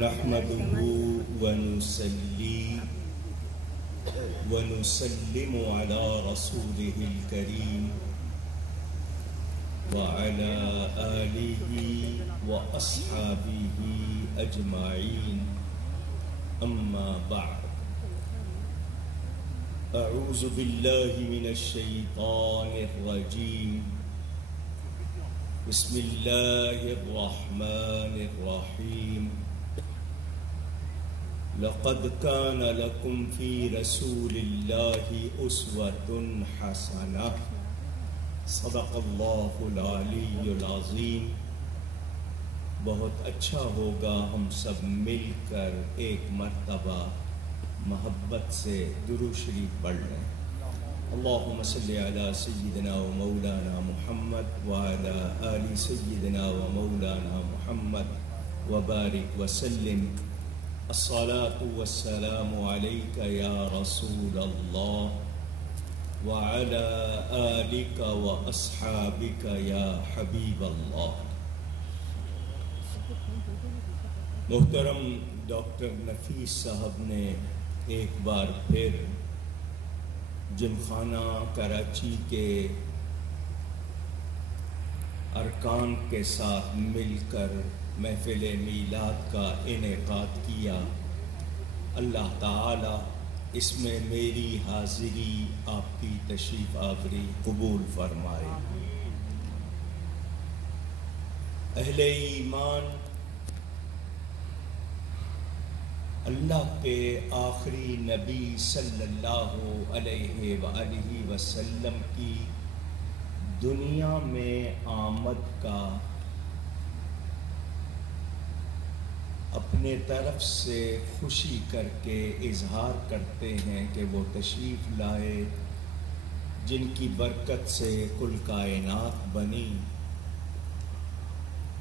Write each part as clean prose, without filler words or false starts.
نحمده ونصلي ونسلم على رسوله الكريم وعلى آله وأصحابه أجمعين أما بعد أعوذ بالله من الشيطان الرجيم بسم الله الرحمن الرحيم لقد كان لكم في رسول الله أسوة حسنة صدق الله العلی العظیم۔ بہت اچھا ہوگا ہم سب مل کر ایک مرتبہ محبت سے درود شریف پڑھ لیں۔ اللہم صلی علی سیدنا و مولانا محمد وعلی آل سیدنا و مولانا محمد وبارک وسلم۔ الصلاة والسلام علیک یا رسول اللہ وعلى آلك وأصحابك یا حبیب اللہ۔ محترم ڈاکٹر نفیس صاحب نے ایک بار پھر جمخانہ کراچی کے ارکان کے ساتھ مل کر محفل میلاد کا انعقاد کیا۔ اللہ تعالی اس میں میری حاضری آپ کی تشریف آوری قبول فرمائے۔ اہل ایمان اللہ کے آخری نبی صلی اللہ علیہ وآلہ وسلم کی دنیا میں آمد کا اپنے طرف سے خوشی کر کے اظہار کرتے ہیں کہ وہ تشریف لائے جن کی برکت سے کل کائنات بنی۔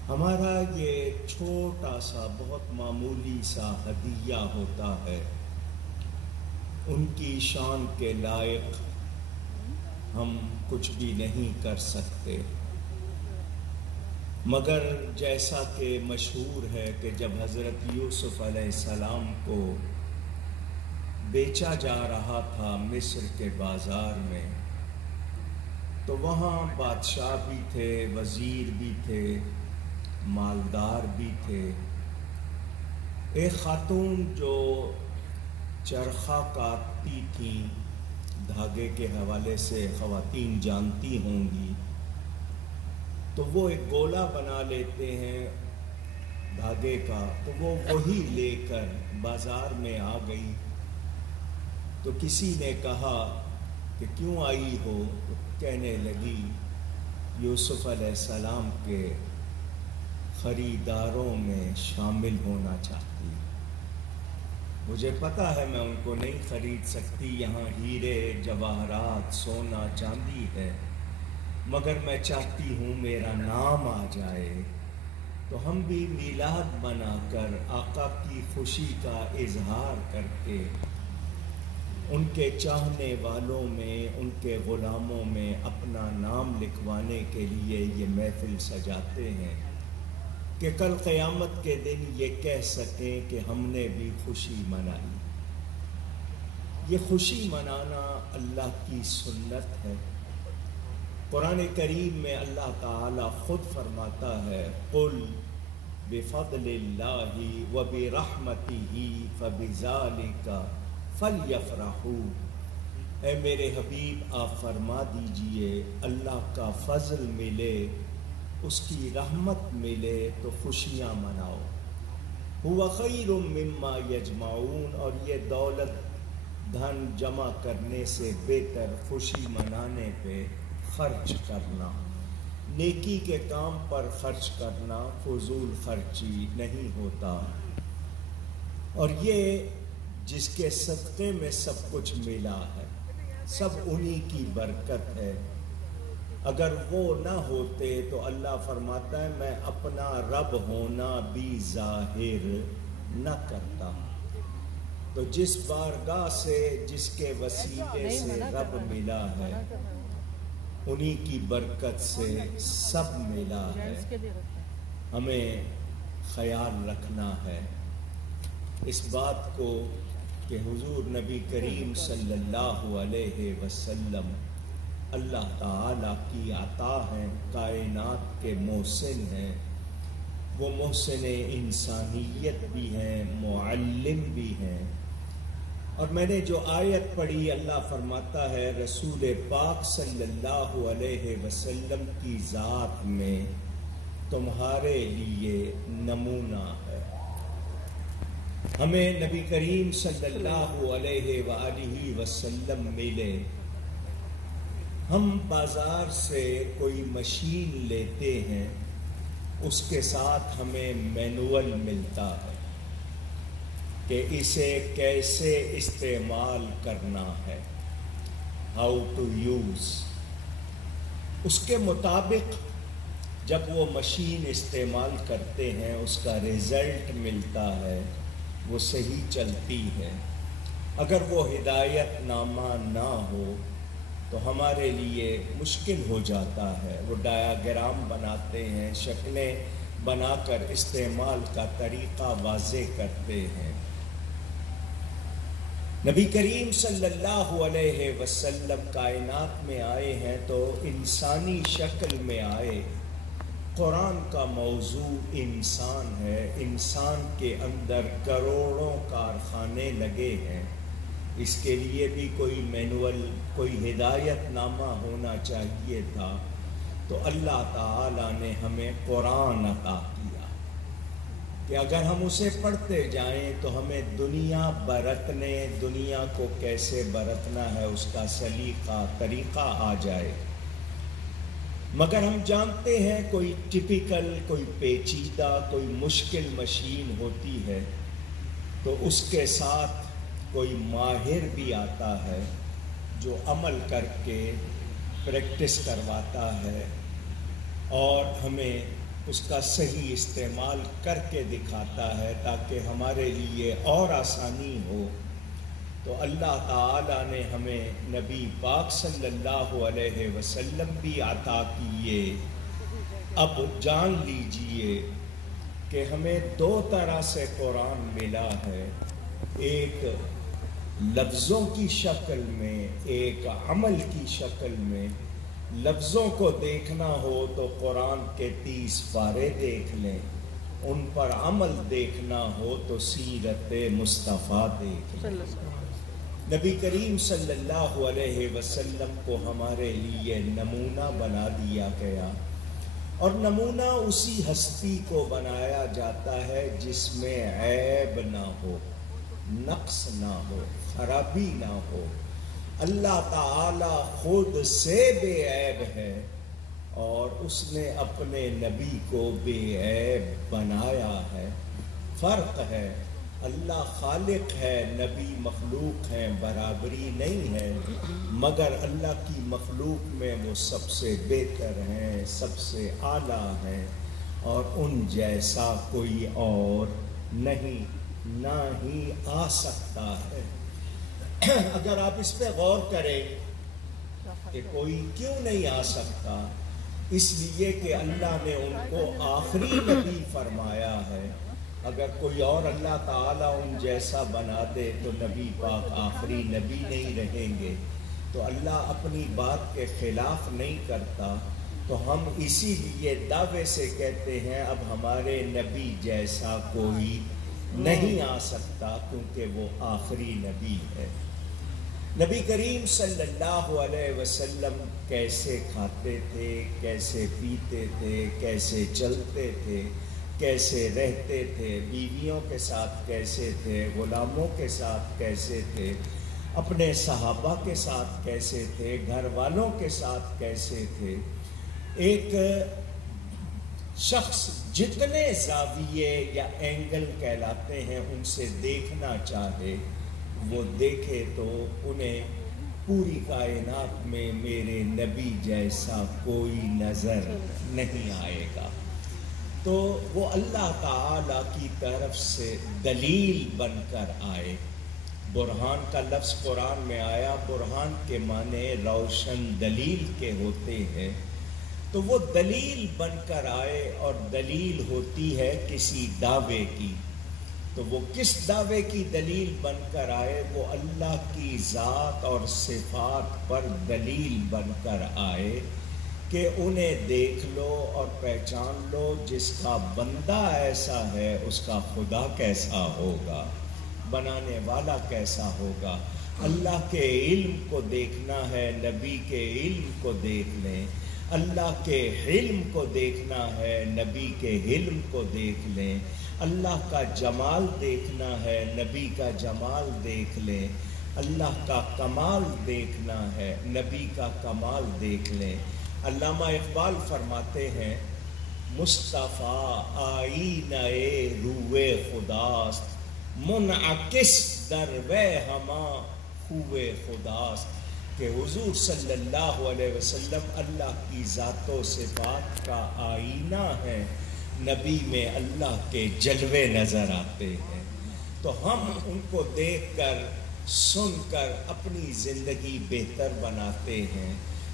ہمارا یہ چھوٹا سا بہت معمولی سا ہدیہ ہوتا ہے، ان کی شان کے لائق ہم کچھ بھی نہیں کر سکتے، مگر جیسا کہ مشہور ہے کہ جب حضرت یوسف علیہ السلام کو بیچا جا رہا تھا مصر کے بازار میں، تو وہاں بادشاہ بھی تھے، وزیر بھی تھے، مالدار بھی تھے۔ ایک خاتون جو چرخہ کاٹتی تھیں، دھاگے کے حوالے سے خواتین جانتی ہوں گی، تو وہ ایک گولا بنا لیتے ہیں دھاگے کا، تو وہ وہی لے کر بازار میں آ گئی۔ تو کسی نے کہا کہ کیوں آئی ہو؟ تو کہنے لگی یوسف علیہ السلام کے خریداروں میں شامل ہونا چاہتی۔ مجھے پتا ہے میں ان کو نہیں خرید سکتی، یہاں ہیرے جواہرات سونا چاندی ہے، مگر میں چاہتی ہوں میرا نام آ جائے، تو ہم بھی میلاد بنا کر آقا کی خوشی کا اظہار کر کے ان کے چاہنے والوں میں، ان کے غلاموں میں اپنا نام لکھوانے کے لیے یہ محفل سجاتے ہیں کہ کل قیامت کے دن یہ کہہ سکیں کہ ہم نے بھی خوشی منائی۔ یہ خوشی منانا اللہ کی سنت ہے۔ قرآن کریم میں اللہ تعالی خود فرماتا ہے قُلْ بِفَضْلِ اللَّهِ وَبِرَحْمَتِهِ فَبِذَلِكَ فَلْيَفْرَحُوا۔ اے میرے حبیب آپ فرما دیجئے اللہ کا فضل ملے، اس کی رحمت ملے تو خوشیاں مناؤ۔ هُوَ خَيْرٌ مِّمَّا يَجْمَعُونَ، اور یہ دولت دھن جمع کرنے سے بہتر خوشی منانے پہ خرچ کرنا، نیکی کے کام پر خرچ کرنا فضول خرچی نہیں ہوتا۔ اور یہ جس کے صدقے میں سب کچھ ملا ہے، سب انہی کی برکت ہے۔ اگر وہ نہ ہوتے تو اللہ فرماتا ہے میں اپنا رب ہونا بھی ظاہر نہ کرتا۔ تو جس بارگاہ سے، جس کے وسیلے سے رب ملا ہے، انہی کی برکت سے سب ملا ہے۔ ہمیں خیال رکھنا ہے اس بات کو کہ حضور نبی کریم صلی اللہ علیہ وسلم اللہ تعالیٰ کی عطا ہیں، کائنات کے محسن ہیں، وہ محسن انسانیت بھی ہیں، معلم بھی ہیں۔ اور میں نے جو آیت پڑھی، اللہ فرماتا ہے رسول پاک صلی اللہ علیہ وسلم کی ذات میں تمہارے لیے نمونہ ہے۔ ہمیں نبی کریم صلی اللہ علیہ وآلہ وسلم ملے، ہم بازار سے کوئی مشین لیتے ہیں، اس کے ساتھ ہمیں مینول ملتا ہے کہ اسے کیسے استعمال کرنا ہے، ہاؤ ٹو یوز۔ اس کے مطابق جب وہ مشین استعمال کرتے ہیں اس کا رزلٹ ملتا ہے، وہ صحیح چلتی ہے۔ اگر وہ ہدایت نامہ نہ ہو تو ہمارے لیے مشکل ہو جاتا ہے۔ وہ ڈایاگرام بناتے ہیں، شکلیں بنا کر استعمال کا طریقہ واضح کرتے ہیں۔ نبی کریم صلی اللہ علیہ وسلم کائنات میں آئے ہیں تو انسانی شکل میں آئے۔ قرآن کا موضوع انسان ہے، انسان کے اندر کروڑوں کارخانے لگے ہیں، اس کے لیے بھی کوئی مینول، کوئی ہدایت نامہ ہونا چاہیے تھا۔ تو اللہ تعالیٰ نے ہمیں قرآن عطا کیا کہ اگر ہم اسے پڑھتے جائیں تو ہمیں دنیا برتنے، دنیا کو کیسے برتنا ہے اس کا سلیقہ، طریقہ آ جائے۔ مگر ہم جانتے ہیں کوئی ٹپیکل، کوئی پیچیدہ، کوئی مشکل مشین ہوتی ہے تو اس کے ساتھ کوئی ماہر بھی آتا ہے جو عمل کر کے پریکٹس کرواتا ہے اور ہمیں اس کا صحیح استعمال کر کے دکھاتا ہے تاکہ ہمارے لیے اور آسانی ہو۔ تو اللہ تعالیٰ نے ہمیں نبی پاک صلی اللہ علیہ وسلم بھی عطا کیے۔ اب جان لیجئے کہ ہمیں دو طرح سے قرآن ملا ہے، ایک لفظوں کی شکل میں، ایک عمل کی شکل میں۔ لفظوں کو دیکھنا ہو تو قرآن کے 30 پارے دیکھ لیں، ان پر عمل دیکھنا ہو تو سیرت مصطفیٰ دیکھ لیں۔ نبی کریم صلی اللہ علیہ وسلم کو ہمارے لیے نمونہ بنا دیا گیا، اور نمونہ اسی ہستی کو بنایا جاتا ہے جس میں عیب نہ ہو، نقص نہ ہو، خرابی نہ ہو۔ اللہ تعالی خود سے بے عیب ہے اور اس نے اپنے نبی کو بے عیب بنایا ہے۔ فرق ہے، اللہ خالق ہے، نبی مخلوق ہیں، برابری نہیں ہے، مگر اللہ کی مخلوق میں وہ سب سے بہتر ہیں، سب سے اعلیٰ ہیں، اور ان جیسا کوئی اور نہیں، نہ ہی آ سکتا ہے۔ اگر آپ اس پہ غور کریں کہ کوئی کیوں نہیں آ سکتا، اس لیے کہ اللہ نے ان کو آخری نبی فرمایا ہے۔ اگر کوئی اور اللہ تعالیٰ ان جیسا بنا دے تو نبی پاک آخری نبی نہیں رہیں گے۔ تو اللہ اپنی بات کے خلاف نہیں کرتا، تو ہم اسی لیے دعوے سے کہتے ہیں اب ہمارے نبی جیسا کوئی نہیں آ سکتا، کیونکہ وہ آخری نبی ہے۔ نبی کریم صلی اللہ علیہ وسلم کیسے کھاتے تھے، کیسے پیتے تھے، کیسے چلتے تھے، کیسے رہتے تھے، بیویوں کے ساتھ کیسے تھے، غلاموں کے ساتھ کیسے تھے، اپنے صحابہ کے ساتھ کیسے تھے، گھر والوں کے ساتھ کیسے تھے۔ ایک شخص جتنے زاویے یا اینگل کہلاتے ہیں ان سے دیکھنا چاہے، وہ دیکھے تو انہیں پوری کائنات میں میرے نبی جیسا کوئی نظر نہیں آئے گا۔ تو وہ اللہ تعالیٰ کی طرف سے دلیل بن کر آئے۔ برہان کا لفظ قرآن میں آیا، برہان کے معنی روشن دلیل کے ہوتے ہیں۔ تو وہ دلیل بن کر آئے، اور دلیل ہوتی ہے کسی دعوے کی۔ تو وہ کس دعوے کی دلیل بن کر آئے؟ وہ اللہ کی ذات اور صفات پر دلیل بن کر آئے کہ انہیں دیکھ لو اور پہچان لو، جس کا بندہ ایسا ہے اس کا خدا کیسا ہوگا، بنانے والا کیسا ہوگا۔ اللہ کے علم کو دیکھنا ہے، نبی کے علم کو دیکھ لیں، اللہ کے علم کو دیکھنا ہے، نبی کے علم کو دیکھ لیں، اللہ کا جمال دیکھنا ہے، نبی کا جمال دیکھ لیں، اللہ کا کمال دیکھنا ہے، نبی کا کمال دیکھ لیں۔ علامہ اقبال فرماتے ہیں مصطفیٰ آئینہ روئے خداست، منعکس در وے ہما ہوئے خداست، کہ حضور صلی اللہ علیہ وسلم اللہ کی ذات و صفات کا آئینہ ہے، نبی میں اللہ کے جلوے نظر آتے ہیں۔ تو ہم ان کو دیکھ کر سن کر اپنی زندگی بہتر بناتے ہیں،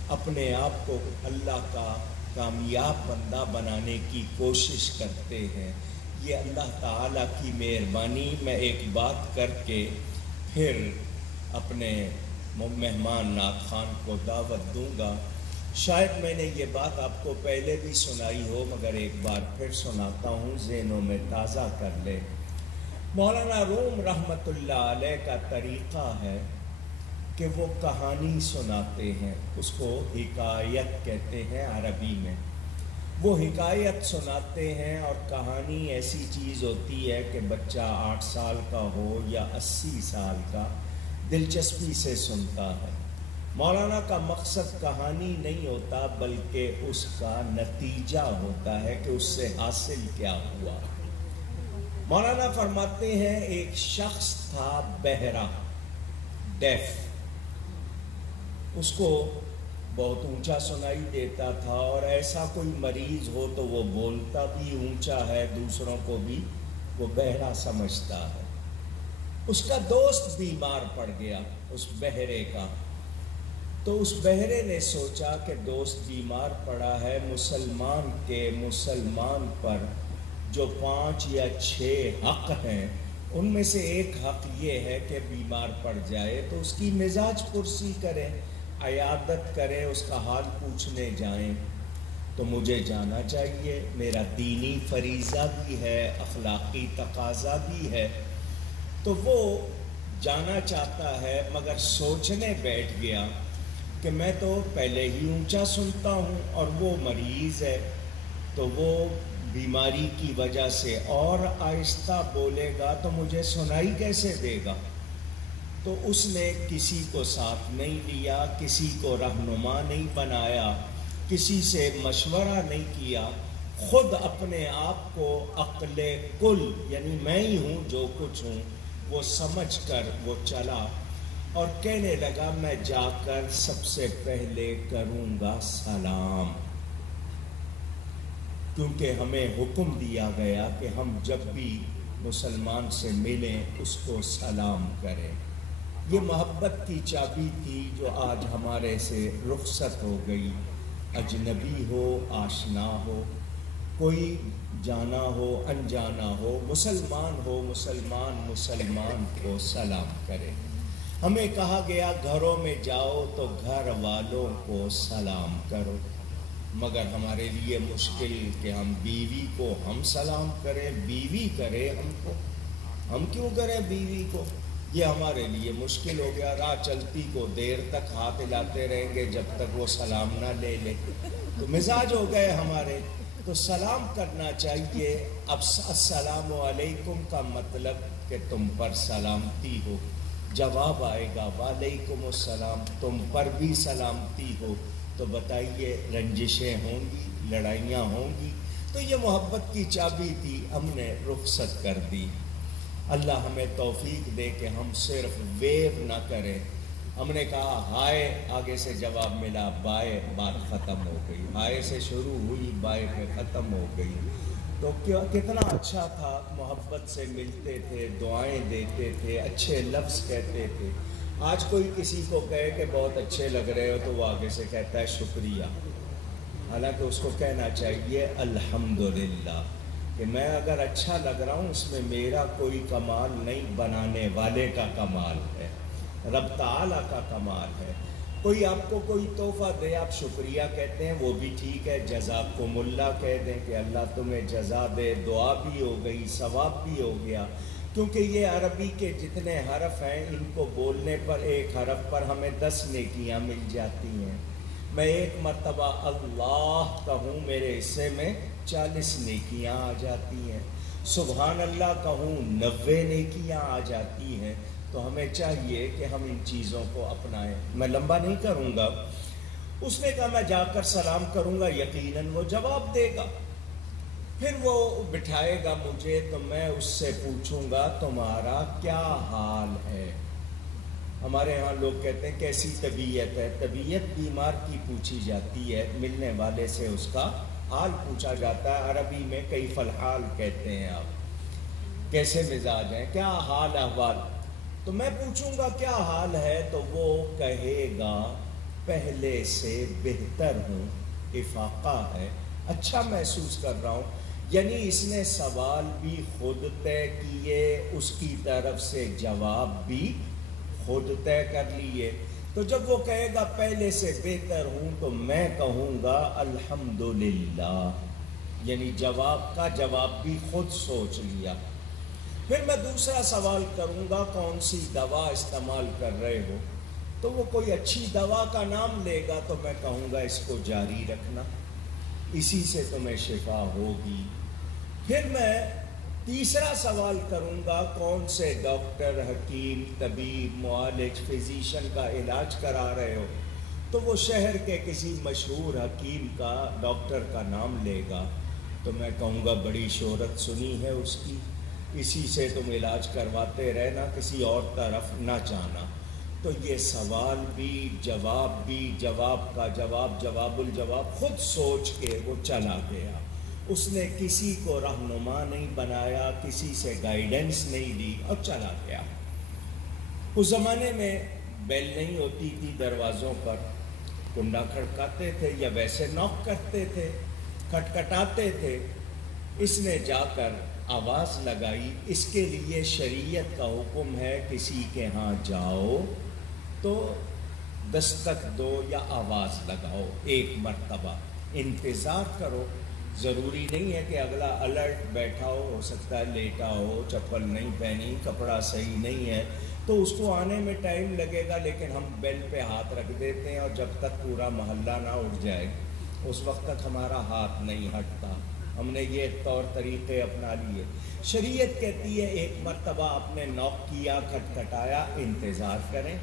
اپنے آپ کو اللہ کا کامیاب بندہ بنانے کی کوشش کرتے ہیں۔ یہ اللہ تعالیٰ کی مہربانی۔ میں ایک بات کر کے پھر اپنے مہمان نعت خوان کو دعوت دوں گا۔ شاید میں نے یہ بات آپ کو پہلے بھی سنائی ہو، مگر ایک بار پھر سناتا ہوں، ذہنوں میں تازہ کر لے۔ مولانا روم رحمۃ اللہ علیہ کا طریقہ ہے کہ وہ کہانی سناتے ہیں، اس کو حکایت کہتے ہیں عربی میں۔ وہ حکایت سناتے ہیں، اور کہانی ایسی چیز ہوتی ہے کہ بچہ 8 سال کا ہو یا 80 سال کا دلچسپی سے سنتا ہے۔ مولانا کا مقصد کہانی نہیں ہوتا، بلکہ اس کا نتیجہ ہوتا ہے کہ اس سے حاصل کیا ہوا۔ مولانا فرماتے ہیں ایک شخص تھا بہرا، ڈیف، اس کو بہت اونچا سنائی دیتا تھا، اور ایسا کوئی مریض ہو تو وہ بولتا بھی اونچا ہے، دوسروں کو بھی وہ بہرا سمجھتا ہے۔ اس کا دوست بیمار پڑ گیا، اس بہرے کا، تو اس بہرے نے سوچا کہ دوست بیمار پڑا ہے، مسلمان پر جو 5 یا 6 حق ہیں، ان میں سے ایک حق یہ ہے کہ بیمار پڑ جائے تو اس کی مزاج پرسی کرے، عیادت کرے، اس کا حال پوچھنے جائیں۔ تو مجھے جانا چاہیے، میرا دینی فریضہ بھی ہے، اخلاقی تقاضا بھی ہے۔ تو وہ جانا چاہتا ہے، مگر سوچنے بیٹھ گیا کہ میں تو پہلے ہی اونچا سنتا ہوں، اور وہ مریض ہے تو وہ بیماری کی وجہ سے اور آہستہ بولے گا تو مجھے سنائی کیسے دے گا۔ تو اس نے کسی کو ساتھ نہیں لیا، کسی کو رہنما نہیں بنایا، کسی سے مشورہ نہیں کیا، خود اپنے آپ کو عقل کل، یعنی میں ہی ہوں جو کچھ ہوں، وہ سمجھ کر وہ چلا اور کہنے لگا میں جا کر سب سے پہلے کروں گا سلام، کیونکہ ہمیں حکم دیا گیا کہ ہم جب بھی مسلمان سے ملیں اس کو سلام کریں۔ یہ محبت کی چابی تھی جو آج ہمارے سے رخصت ہو گئی۔ اجنبی ہو، آشنا ہو، کوئی جانا ہو، انجانا ہو، مسلمان ہو، مسلمان کو سلام کرے۔ ہمیں کہا گیا گھروں میں جاؤ تو گھر والوں کو سلام کرو، مگر ہمارے لیے مشکل کہ ہم بیوی کو ہم سلام کریں، بیوی کرے ہم کو، ہم کیوں کریں بیوی کو؟ یہ ہمارے لیے مشکل ہو گیا۔ راہ چلتی کو دیر تک ہاتھ ہلاتے رہیں گے جب تک وہ سلام نہ لے لے، تو مزاج ہو گئے ہمارے۔ تو سلام کرنا چاہیے۔ اب السلام علیکم کا مطلب کہ تم پر سلامتی ہو، جواب آئے گا وعلیکم السلام، تم پر بھی سلامتی ہو۔ تو بتائیے رنجشیں ہوں گی، لڑائیاں ہوں گی؟ تو یہ محبت کی چابی تھی، ہم نے رخصت کر دی۔ اللہ ہمیں توفیق دے کہ ہم صرف ویو نہ کریں۔ ہم نے کہا ہائے، آگے سے جواب ملا بائے، بات ختم ہو گئی۔ ہائے سے شروع ہوئی، بائے پہ ختم ہو گئی۔ تو کتنا اچھا تھا، محبت سے ملتے تھے، دعائیں دیتے تھے، اچھے لفظ کہتے تھے۔ آج کوئی کسی کو کہے کہ بہت اچھے لگ رہے ہو تو وہ آگے سے کہتا ہے شکریہ، حالانکہ اس کو کہنا چاہیے الحمدللہ۔ کہ میں اگر اچھا لگ رہا ہوں اس میں میرا کوئی کمال نہیں، بنانے والے کا کمال ہے، رب تعالیٰ کا کمال ہے۔ کوئی آپ کو کوئی تحفہ دے، آپ شکریہ کہتے ہیں، وہ بھی ٹھیک ہے، جزاکم اللہ کہہ دیں کہ اللہ تمہیں جزا دے، دعا بھی ہو گئی، ثواب بھی ہو گیا، کیونکہ یہ عربی کے جتنے حرف ہیں ان کو بولنے پر ایک حرف پر ہمیں 10 نیکیاں مل جاتی ہیں۔ میں ایک مرتبہ اللہ کہوں میرے حصے میں 40 نیکیاں آ جاتی ہیں، سبحان اللہ کہوں 90 نیکیاں آ جاتی ہیں۔ تو ہمیں چاہیے کہ ہم ان چیزوں کو اپنائیں۔ میں لمبا نہیں کروں گا۔ اس نے کہا میں جا کر سلام کروں گا، یقیناً وہ جواب دے گا، پھر وہ بٹھائے گا مجھے تو میں اس سے پوچھوں گا تمہارا کیا حال ہے۔ ہمارے ہاں لوگ کہتے ہیں کیسی طبیعت ہے، طبیعت بیمار کی پوچھی جاتی ہے، ملنے والے سے اس کا حال پوچھا جاتا ہے۔ عربی میں کیف الحال کہتے ہیں، آپ کیسے مزاج ہیں، کیا حال احوال۔ تو میں پوچھوں گا کیا حال ہے تو وہ کہے گا پہلے سے بہتر ہوں، افاقہ ہے، اچھا محسوس کر رہا ہوں۔ یعنی اس نے سوال بھی خود طے کیے، اس کی طرف سے جواب بھی خود طے کر لیے۔ تو جب وہ کہے گا پہلے سے بہتر ہوں تو میں کہوں گا الحمدللہ، یعنی جواب کا جواب بھی خود سوچ لیا۔ پھر میں دوسرا سوال کروں گا کون سی دوا استعمال کر رہے ہو، تو وہ کوئی اچھی دوا کا نام لے گا تو میں کہوں گا اس کو جاری رکھنا، اسی سے تمہیں شفا ہوگی۔ پھر میں تیسرا سوال کروں گا کون سے ڈاکٹر، حکیم، طبیب، معالج، فزیشین کا علاج کرا رہے ہو، تو وہ شہر کے کسی مشہور حکیم کا، ڈاکٹر کا نام لے گا تو میں کہوں گا بڑی شہرت سنی ہے اس کی، اسی سے تم علاج کرواتے رہنا، کسی اور طرف نہ جانا۔ تو یہ سوال بھی، جواب کا جواب، جواب الجواب خود سوچ کے وہ چلا گیا۔ اس نے کسی کو رہنما نہیں بنایا، کسی سے گائیڈنس نہیں دی اور چلا گیا۔ اس زمانے میں بیل نہیں ہوتی تھی دروازوں پر، کنڈا کھڑکاتے تھے یا ویسے نوک کرتے تھے، کھٹکھٹاتے تھے۔ اس نے جا کر آواز لگائی۔ اس کے لیے شریعت کا حکم ہے کسی کے ہاں جاؤ تو دستک دو یا آواز لگاؤ، ایک مرتبہ انتظار کرو۔ ضروری نہیں ہے کہ اگلا الرٹ بیٹھا ہو سکتا ہے لیٹا ہو، چپل نہیں پہنی، کپڑا صحیح نہیں ہے تو اس کو آنے میں ٹائم لگے گا، لیکن ہم بیل پہ ہاتھ رکھ دیتے ہیں اور جب تک پورا محلہ نہ اٹھ جائے اس وقت تک ہمارا ہاتھ نہیں ہٹتا۔ ہم نے یہ طور طریقے اپنا لیے۔ شریعت کہتی ہے ایک مرتبہ آپ نے نوک کیا، کھٹکھٹایا، انتظار کریں،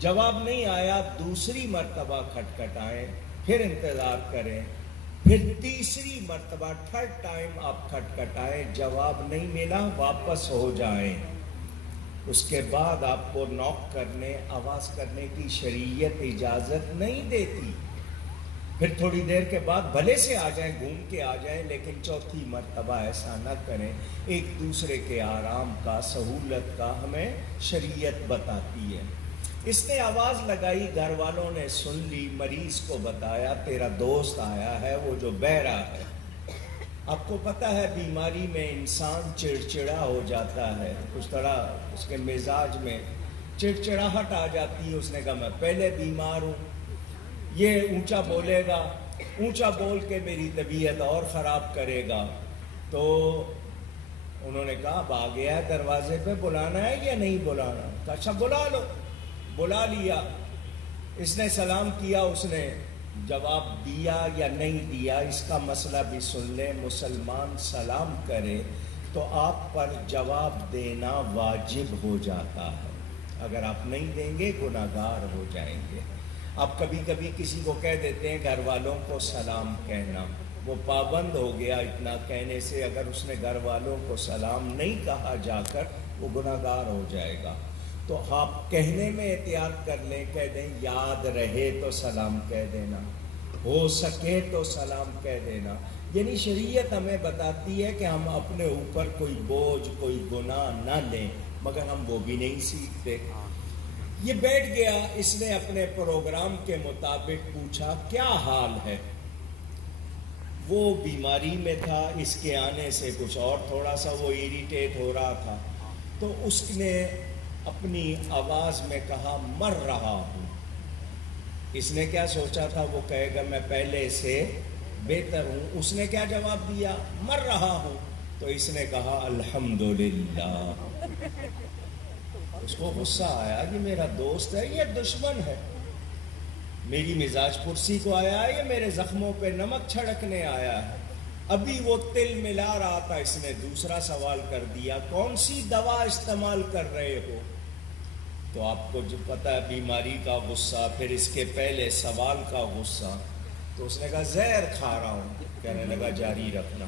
جواب نہیں آیا دوسری مرتبہ کھٹکھٹائیں، پھر انتظار کریں، پھر تیسری مرتبہ تھرڈ ٹائم آپ کھٹکھٹائیں، جواب نہیں ملا واپس ہو جائیں۔ اس کے بعد آپ کو نوک کرنے، آواز کرنے کی شریعت اجازت نہیں دیتی۔ پھر تھوڑی دیر کے بعد بھلے سے آ جائیں، گھوم کے آ جائیں، لیکن چوتھی مرتبہ ایسا نہ کریں۔ ایک دوسرے کے آرام کا، سہولت کا ہمیں شریعت بتاتی ہے۔ اس نے آواز لگائی، گھر والوں نے سن لی، مریض کو بتایا تیرا دوست آیا ہے وہ جو بہرا ہے۔ آپ کو پتہ ہے بیماری میں انسان چڑچڑا ہو جاتا ہے، اس طرح اس کے مزاج میں چڑچڑاہٹ آ جاتی ہے۔ اس نے کہا میں پہلے بیمار ہوں، یہ اونچا بولے گا، اونچا بول کے میری طبیعت اور خراب کرے گا۔ تو انہوں نے کہا اب آ گیا ہے دروازے پہ، بلانا ہے یا نہیں بلانا؟ کہا اچھا بلا لو۔ بلا لیا۔ اس نے سلام کیا، اس نے جواب دیا یا نہیں دیا اس کا مسئلہ بھی سن لیں۔ مسلمان سلام کرے تو آپ پر جواب دینا واجب ہو جاتا ہے، اگر آپ نہیں دیں گے گناہگار ہو جائیں گے۔ آپ کبھی کبھی کسی کو کہہ دیتے ہیں گھر والوں کو سلام کہنا، وہ پابند ہو گیا اتنا کہنے سے، اگر اس نے گھر والوں کو سلام نہیں کہا جا کر وہ گناہگار ہو جائے گا۔ تو آپ کہنے میں احتیاط کر لیں، کہہ دیں یاد رہے تو سلام کہہ دینا، ہو سکے تو سلام کہہ دینا۔ یعنی شریعت ہمیں بتاتی ہے کہ ہم اپنے اوپر کوئی بوجھ، کوئی گناہ نہ لیں، مگر ہم وہ بھی نہیں سیکھتے۔ یہ بیٹھ گیا، اس نے اپنے پروگرام کے مطابق پوچھا کیا حال ہے؟ وہ بیماری میں تھا، اس کے آنے سے کچھ اور تھوڑا سا وہ ایریٹیٹ ہو رہا تھا، تو اس نے اپنی آواز میں کہا مر رہا ہوں۔ اس نے کیا سوچا تھا، وہ کہے گا میں پہلے سے بہتر ہوں، اس نے کیا جواب دیا، مر رہا ہوں۔ تو اس نے کہا الحمدللہ۔ اس کو غصہ آیا کہ میرا دوست ہے یہ دشمن ہے، میری مزاج پرسی کو آیا ہے، یہ میرے زخموں پہ نمک چھڑکنے آیا ہے۔ ابھی وہ تل ملا رہا تھا، اس نے دوسرا سوال کر دیا، کون سی دوا استعمال کر رہے ہو؟ تو آپ کو جو پتہ ہے بیماری کا غصہ، پھر اس کے پہلے سوال کا غصہ، تو اس نے کہا زہر کھا رہا ہوں۔ کہنے لگا جاری رکھنا،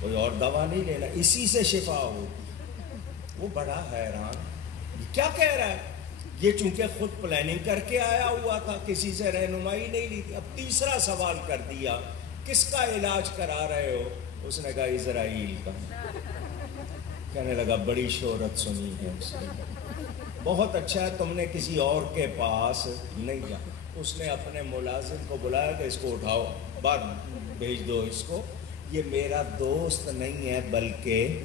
کوئی اور دوا نہیں لینا، اسی سے شفا ہو۔ وہ بڑا حیران، یہ کیا کہہ رہا ہے؟ یہ چونکہ خود پلاننگ کر کے آیا ہوا تھا، کسی سے رہنمائی نہیں لی تھی۔ اب تیسرا سوال کر دیا، کس کا علاج کرا رہے ہو؟ اس نے کہا اسرائیل کا۔ کہنے لگا بڑی شہرت سنی ہے اس کی، بہت اچھا ہے، تم نے کسی اور کے پاس نہیں جا۔ اس نے اپنے ملازم کو بلایا کہ اس کو اٹھاؤ، بعد بھیج دو اس کو، یہ میرا دوست نہیں ہے بلکہ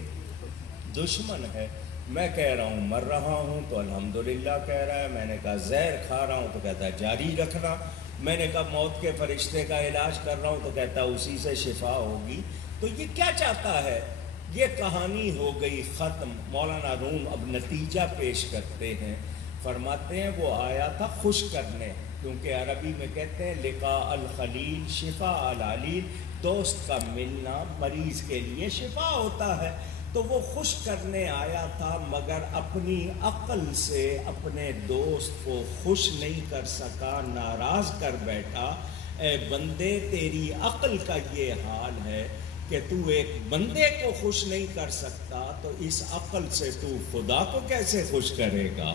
دشمن ہے۔ میں کہہ رہا ہوں مر رہا ہوں تو الحمدللہ کہہ رہا ہے، میں نے کہا زہر کھا رہا ہوں تو کہتا ہے جاری رکھنا، میں نے کہا موت کے فرشتے کا علاج کر رہا ہوں تو کہتا ہے اسی سے شفا ہوگی۔ تو یہ کیا چاہتا ہے؟ یہ کہانی ہو گئی ختم۔ مولانا روم اب نتیجہ پیش کرتے ہیں، فرماتے ہیں وہ آیا تھا خوش کرنے، کیونکہ عربی میں کہتے ہیں لقاء الخلیل شفاء العلیل، دوست کا ملنا مریض کے لیے شفا ہوتا ہے۔ تو وہ خوش کرنے آیا تھا، مگر اپنی عقل سے اپنے دوست کو خوش نہیں کر سکا، ناراض کر بیٹھا۔ اے بندے تیری عقل کا یہ حال ہے کہ تو ایک بندے کو خوش نہیں کر سکتا، تو اس عقل سے تو خدا کو کیسے خوش کرے گا؟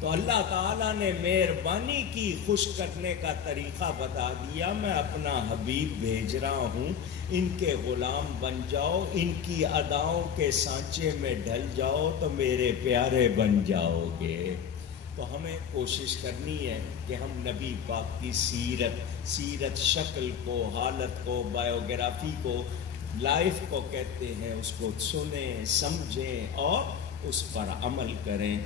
تو اللہ تعالیٰ نے مہربانی کی، خوش کرنے کا طریقہ بتا دیا، میں اپنا حبیب بھیج رہا ہوں، ان کے غلام بن جاؤ، ان کی اداؤں کے سانچے میں ڈھل جاؤ تو میرے پیارے بن جاؤ گے۔ تو ہمیں کوشش کرنی ہے کہ ہم نبی پاک کی سیرت شکل کو، حالت کو، بایوگرافی کو، لائف کو کہتے ہیں، اس کو سنیں، سمجھیں اور اس پر عمل کریں۔